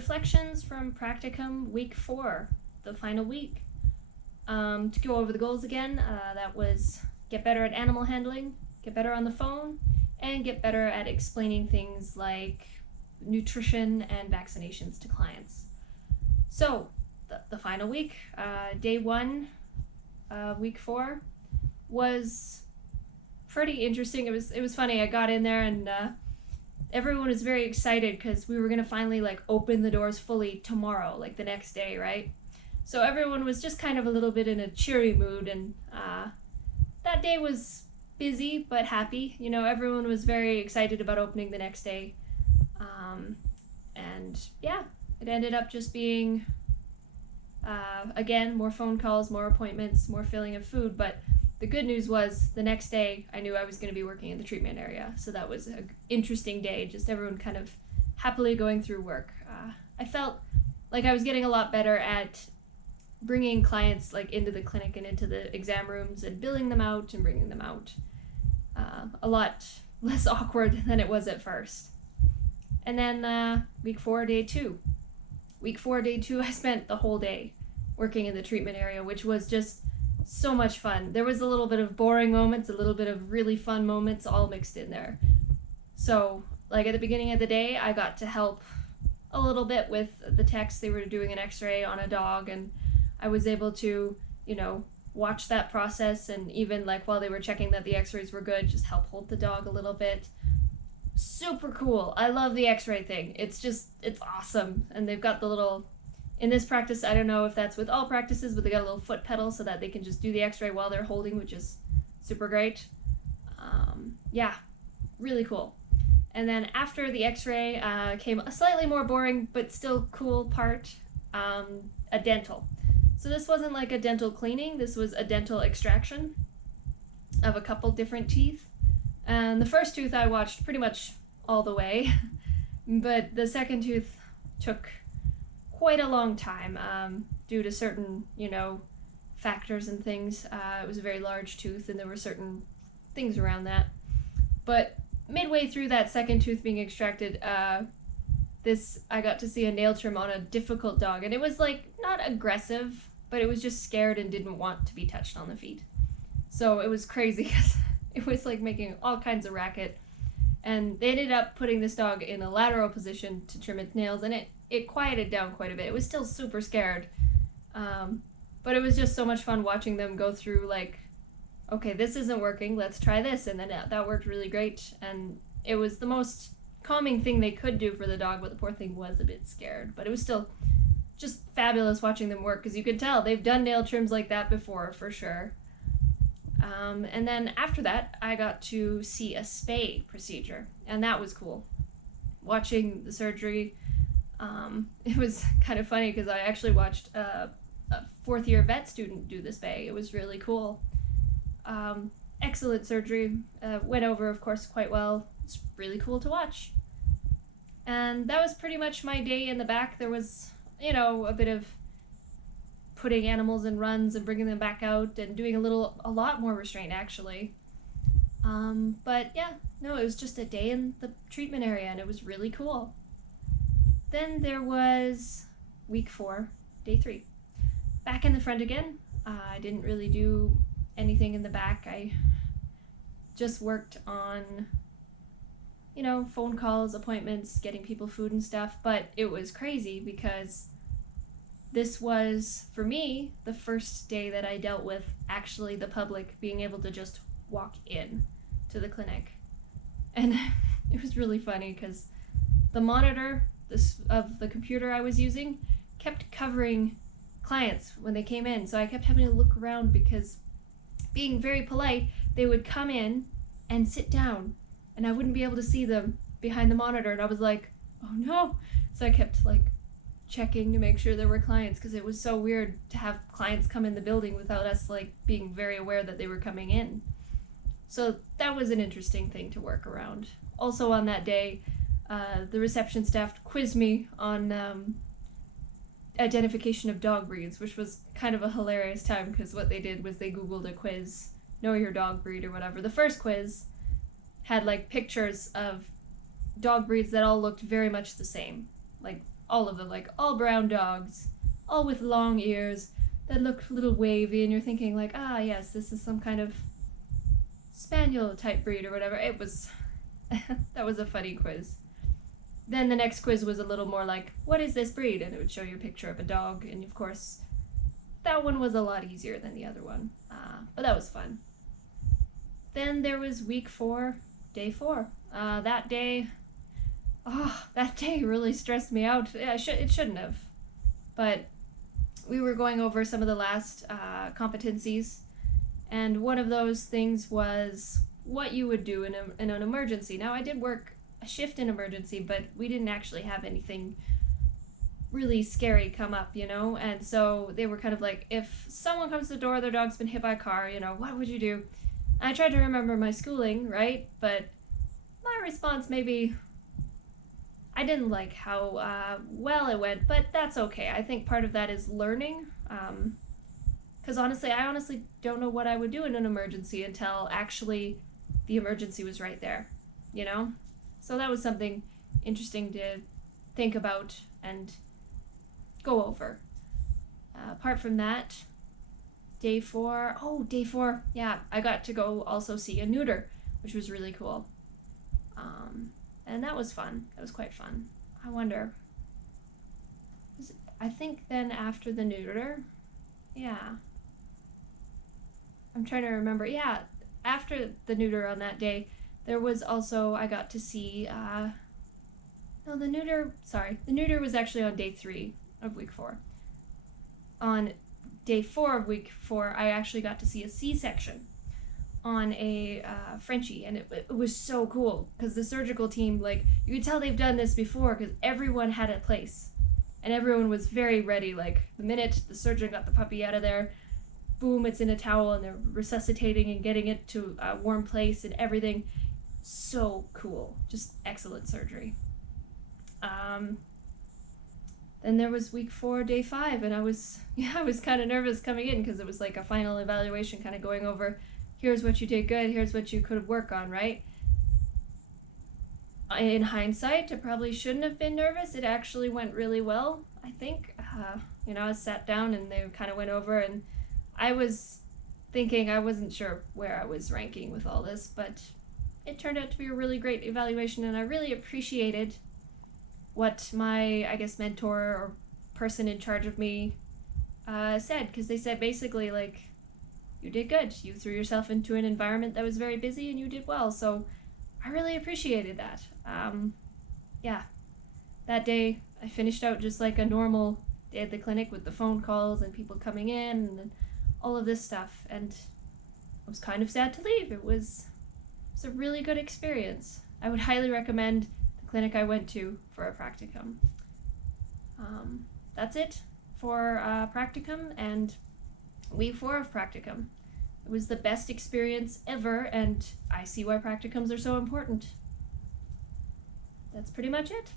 reflections from Practicum week 4, the final week. To go over the goals again, that was get better at animal handling, get better on the phone, and get better at explaining things like nutrition and vaccinations to clients. So, the final week, day 1, week 4, was pretty interesting. It was funny. I got in there and everyone was very excited because we were gonna finally like open the doors fully tomorrow, like the next day, right? So everyone was just kind of a little bit in a cheery mood, and that day was busy but happy. You know, everyone was very excited about opening the next day, and yeah, it ended up just being again more phone calls, more appointments, more filling of food, but the good news was the next day I knew I was going to be working in the treatment area, so that was an interesting day, just everyone kind of happily going through work. I felt like I was getting a lot better at bringing clients like into the clinic and into the exam rooms and billing them out and bringing them out. A lot less awkward than it was at first. And then week 4, day 2. Week 4, day 2, I spent the whole day working in the treatment area, which was just so much fun. There was a little bit of boring moments, a little bit of really fun moments, all mixed in there. So, like at the beginning of the day, I got to help a little bit with the techs. They were doing an x-ray on a dog, and I was able to, you know, watch that process, and even like while they were checking that the x-rays were good, just help hold the dog a little bit. Super cool. I love the x-ray thing. It's awesome. And they've got the little, in this practice, I don't know if that's with all practices, but they got a little foot pedal so that they can just do the x-ray while they're holding, which is super great. Yeah, really cool. And then after the x-ray came a slightly more boring but still cool part, a dental. So this wasn't like a dental cleaning, this was a dental extraction of a couple different teeth. And the first tooth I watched pretty much all the way, but the second tooth took quite a long time due to certain, you know, factors and things. It was a very large tooth and there were certain things around that. But midway through that second tooth being extracted, I got to see a nail trim on a difficult dog, and it was like not aggressive, but it was just scared and didn't want to be touched on the feet. So it was crazy because it was like making all kinds of racket, and they ended up putting this dog in a lateral position to trim its nails, and it quieted down quite a bit. It was still super scared, but it was just so much fun watching them go through like, okay, this isn't working, let's try this, and then that worked really great, and it was the most calming thing they could do for the dog, but the poor thing was a bit scared. But it was still just fabulous watching them work, because you could tell they've done nail trims like that before for sure. And then after that, I got to see a spay procedure, and that was cool. Watching the surgery, it was kind of funny because I actually watched a fourth-year vet student do the spay. It was really cool. Excellent surgery. Went over, of course, quite well. It's really cool to watch. And that was pretty much my day in the back. There was, you know, a bit of putting animals in runs and bringing them back out and doing a lot more restraint actually. But yeah, no, it was just a day in the treatment area and it was really cool. Then there was week 4, day 3. Back in the front again. I didn't really do anything in the back. I just worked on, you know, phone calls, appointments, getting people food and stuff, but it was crazy because this was, for me, the first day that I dealt with actually the public being able to just walk in to the clinic. And it was really funny because the monitor of the computer I was using kept covering clients when they came in, so I kept having to look around because, being very polite, they would come in and sit down and I wouldn't be able to see them behind the monitor, and I was like, oh no. So I kept like checking to make sure there were clients, because it was so weird to have clients come in the building without us like being very aware that they were coming in. So that was an interesting thing to work around. Also on that day, the reception staff quizzed me on identification of dog breeds, which was kind of a hilarious time because what they did was they Googled a quiz, know your dog breed or whatever. The first quiz had like pictures of dog breeds that all looked very much the same, like all of them, like all brown dogs, all with long ears that look a little wavy, and you're thinking like, ah, yes, this is some kind of spaniel type breed or whatever. It was that was a funny quiz. Then the next quiz was a little more like, what is this breed? And it would show you a picture of a dog, and of course, that one was a lot easier than the other one, but that was fun. Then there was week 4, day 4. That day really stressed me out. Yeah, it shouldn't have, but we were going over some of the last competencies, and one of those things was what you would do in an emergency. Now, I did work a shift in emergency, but we didn't actually have anything really scary come up, and so they were kind of like, if someone comes to the door, their dog's been hit by a car, what would you do? I tried to remember my schooling, right? But my response, maybe I didn't like how well it went, but that's okay. I think part of that is learning, because I honestly don't know what I would do in an emergency until actually the emergency was right there, So that was something interesting to think about and go over. Apart from that, day 4, yeah, I got to go also see a neuter, which was really cool. And that was fun. That was quite fun. I wonder, I think then after the neuter, yeah. I'm trying to remember. Yeah, after the neuter on that day, there was also, I got to see, the neuter was actually on day 3 of week 4. On day 4 of week 4, I actually got to see a C-section on a Frenchie, and it was so cool because the surgical team, like, you could tell they've done this before because everyone had a place and everyone was very ready. Like, the minute the surgeon got the puppy out of there, boom, it's in a towel and they're resuscitating and getting it to a warm place and everything. So cool. Just excellent surgery. Then there was week 4, day 5, and I was kind of nervous coming in because it was like a final evaluation, kind of going over, here's what you did good, here's what you could work on, right? In hindsight, I probably shouldn't have been nervous. It actually went really well, I think. I sat down and they kind of went over, and I was thinking I wasn't sure where I was ranking with all this, but it turned out to be a really great evaluation, and I really appreciated what my, I guess, mentor or person in charge of me said, because they said basically, like, you did good. You threw yourself into an environment that was very busy and you did well, so I really appreciated that. Yeah, that day I finished out just like a normal day at the clinic with the phone calls and people coming in and all of this stuff, and I was kind of sad to leave. It was a really good experience. I would highly recommend the clinic I went to for a practicum. That's it for practicum and week 4 of practicum. It was the best experience ever, and I see why practicums are so important. That's pretty much it.